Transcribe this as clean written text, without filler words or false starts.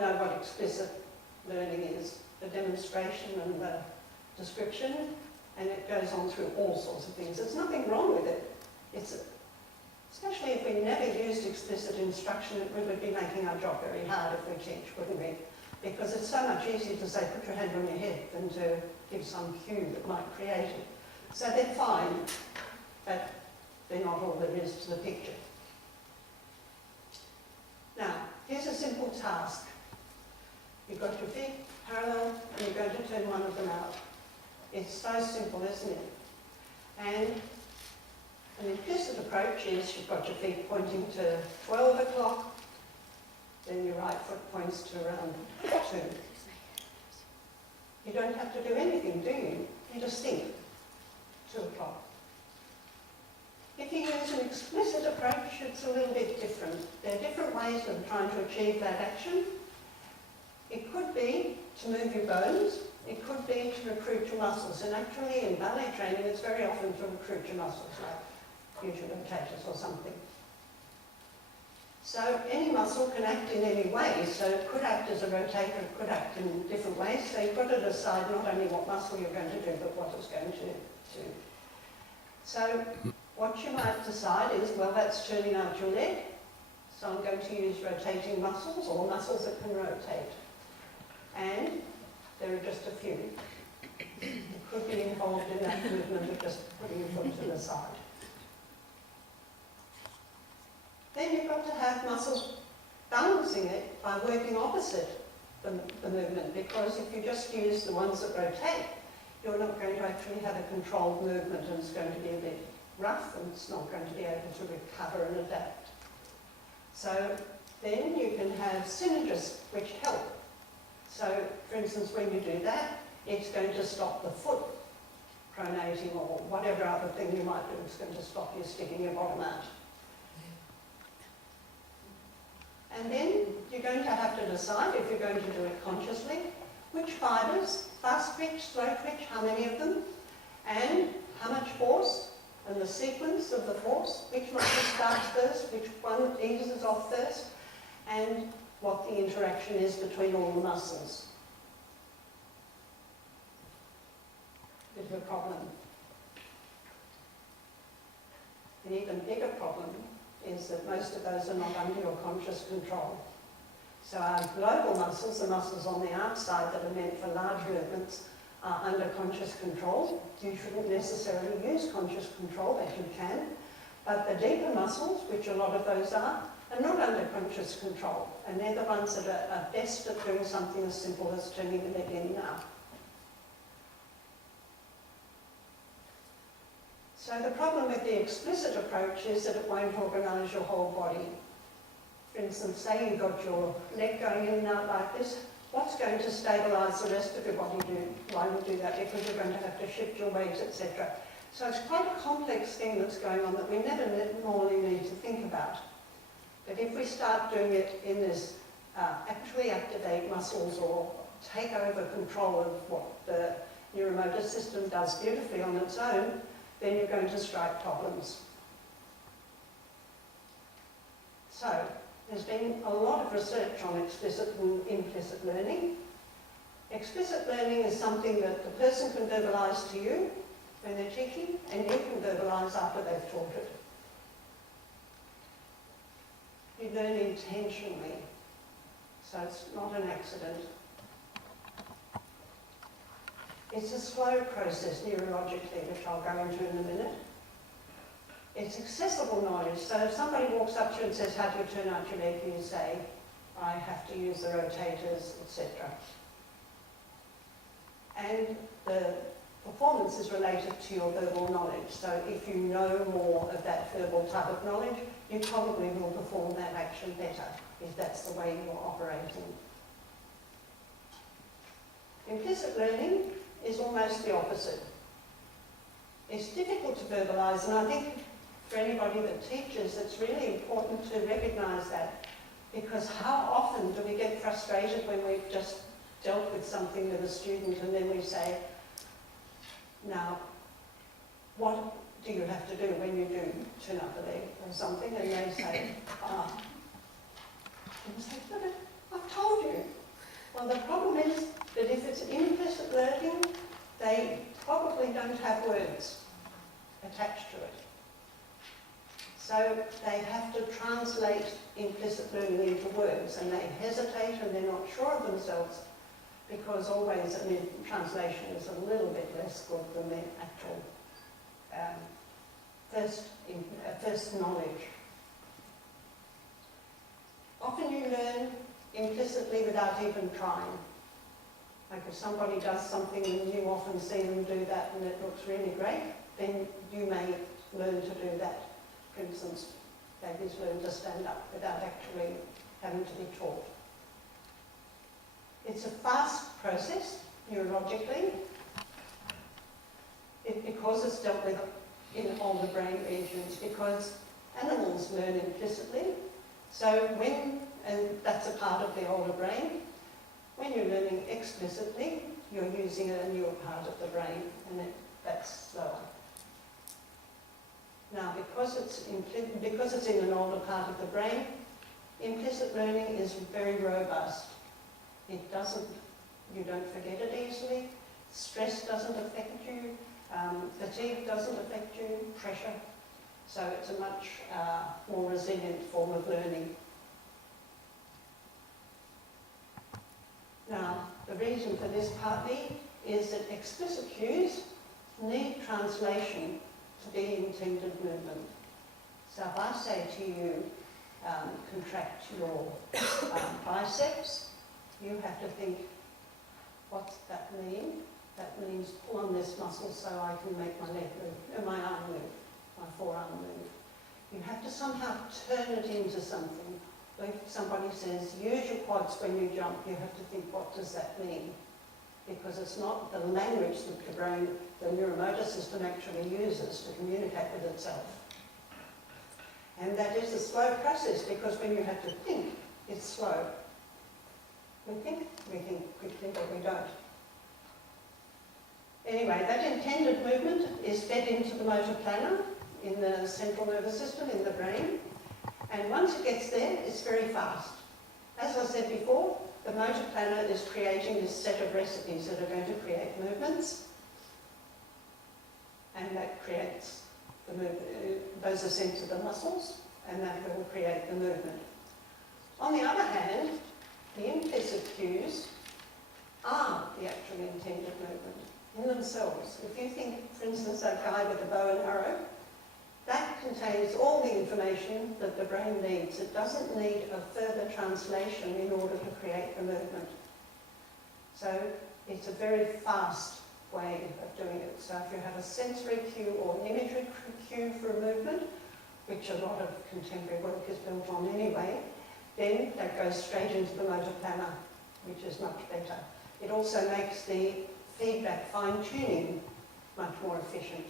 know what explicit learning is, the demonstration and the description, and it goes on through all sorts of things. There's nothing wrong with it. Especially if we never used explicit instruction, we would be making our job very hard if we teach, wouldn't we? Because it's so much easier to say, put your hand on your head, than to give some cue that might create it. So they're fine, but they're not all there is to the picture. Now, here's a simple task. You've got your feet parallel, and you're going to turn one of them out. It's so simple, isn't it? And an implicit approach is you've got your feet pointing to 12 o'clock, then your right foot points to around 2. You don't have to do anything, do you? You just think, 2 o'clock. If you use an explicit approach, it's a little bit different. There are different ways of trying to achieve that action. It could be to move your bones. It could be to recruit your muscles. And actually, in ballet training, it's very often to recruit your muscles, like use your rotators or something. So any muscle can act in any way. So it could act as a rotator, it could act in different ways. So you've got to decide not only what muscle you're going to do, but what it's going to do. So what you might decide is, well, that's turning out your leg. So I'm going to use rotating muscles, or muscles that can rotate. And there are just a few. You could be involved in that movement of just putting your foot to the side. Then you've got to have muscles balancing it by working opposite the movement, because if you just use the ones that rotate, you're not going to actually have a controlled movement, and it's going to be a bit rough, and it's not going to be able to recover and adapt. So then you can have synergists which help. So, for instance, when you do that, it's going to stop the foot pronating, or whatever other thing you might do. It's going to stop you sticking your bottom out. And then you're going to have to decide, if you're going to do it consciously, which fibres, fast twitch, slow twitch, how many of them, and how much force, and the sequence of the force, which muscle starts first, which one eases off first, and what the interaction is between all the muscles. Bit of a problem. An even bigger problem is that most of those are not under your conscious control. So our global muscles, the muscles on the outside that are meant for large movements, are under conscious control. You shouldn't necessarily use conscious control, but you can. But the deeper muscles, which a lot of those are not under conscious control. And they're the ones that are best at doing something as simple as turning the leg in and out. So the problem with the explicit approach is that it won't organise your whole body. For instance, say you've got your leg going in and out like this, what's going to stabilise the rest of your body while you do that? Because you're going to have to shift your weight, etc. So it's quite a complex thing that's going on that we never normally need to think about. But if we start doing it in this actually activate muscles or take over control of what the neuromotor system does beautifully on its own, then you're going to strike problems. So, there's been a lot of research on explicit and implicit learning. Explicit learning is something that the person can verbalise to you when they're teaching, and you can verbalise after they've taught it. You learn intentionally, so it's not an accident. It's a slow process neurologically, which I'll go into in a minute. It's accessible knowledge, so if somebody walks up to you and says, how do you turn out your leg, you say, I have to use the rotators, etc. And the performance is related to your verbal knowledge, so if you know more of that verbal type of knowledge, you probably will perform that action better, if that's the way you're operating. Implicit learning is almost the opposite. It's difficult to verbalise, and I think for anybody that teaches, it's really important to recognise that, because how often do we get frustrated when we've just dealt with something with a student and then we say, now, what do you have to do when you do turn up the leg or something? And they say, and I say, but I've told you. Well, the problem is that if it's implicit learning, they probably don't have words attached to it. So they have to translate implicit learning into words, and they hesitate and they're not sure of themselves, because always, I mean, translation is a little bit less good than the actual first knowledge. Often you learn implicitly without even trying. Like if somebody does something and you often see them do that and it looks really great, then you may learn to do that. For instance, babies learn to stand up without actually having to be taught. It's a fast process, neurologically, because it's dealt with in all the brain regions, because animals learn implicitly. So and that's a part of the older brain, when you're learning explicitly, you're using a newer part of the brain, and that's slower. Now, because it's in an older part of the brain, implicit learning is very robust. You don't forget it easily. Stress doesn't affect you. Fatigue doesn't affect you. Pressure. So it's a much more resilient form of learning. Now, the reason for this partly is that explicit cues need translation to be intended movement. So if I say to you, contract your biceps, you have to think, what's that mean? That means pull on this muscle so I can make my leg move, my arm move, my forearm move. You have to somehow turn it into something. If somebody says, use your quads when you jump, you have to think, what does that mean? Because it's not the language that the brain, the neuromotor system actually uses to communicate with itself. And that is a slow process, because when you have to think, it's slow. We think quickly, but we don't. Anyway, that intended movement is fed into the motor planner in the central nervous system, in the brain. And once it gets there, it's very fast. As I said before, the motor planner is creating this set of recipes that are going to create movements. And that creates the movement. Those are sent to the muscles, and that will create the movement. On the other hand, the implicit cues are the actual intended movement in themselves. If you think, for instance, that guy with the bow and arrow, that contains all the information that the brain needs. It doesn't need a further translation in order to create the movement. So it's a very fast way of doing it. So if you have a sensory cue or an imagery cue for a movement, which a lot of contemporary work is built on anyway, then that goes straight into the motor planner, which is much better. It also makes the feedback fine-tuning much more efficient.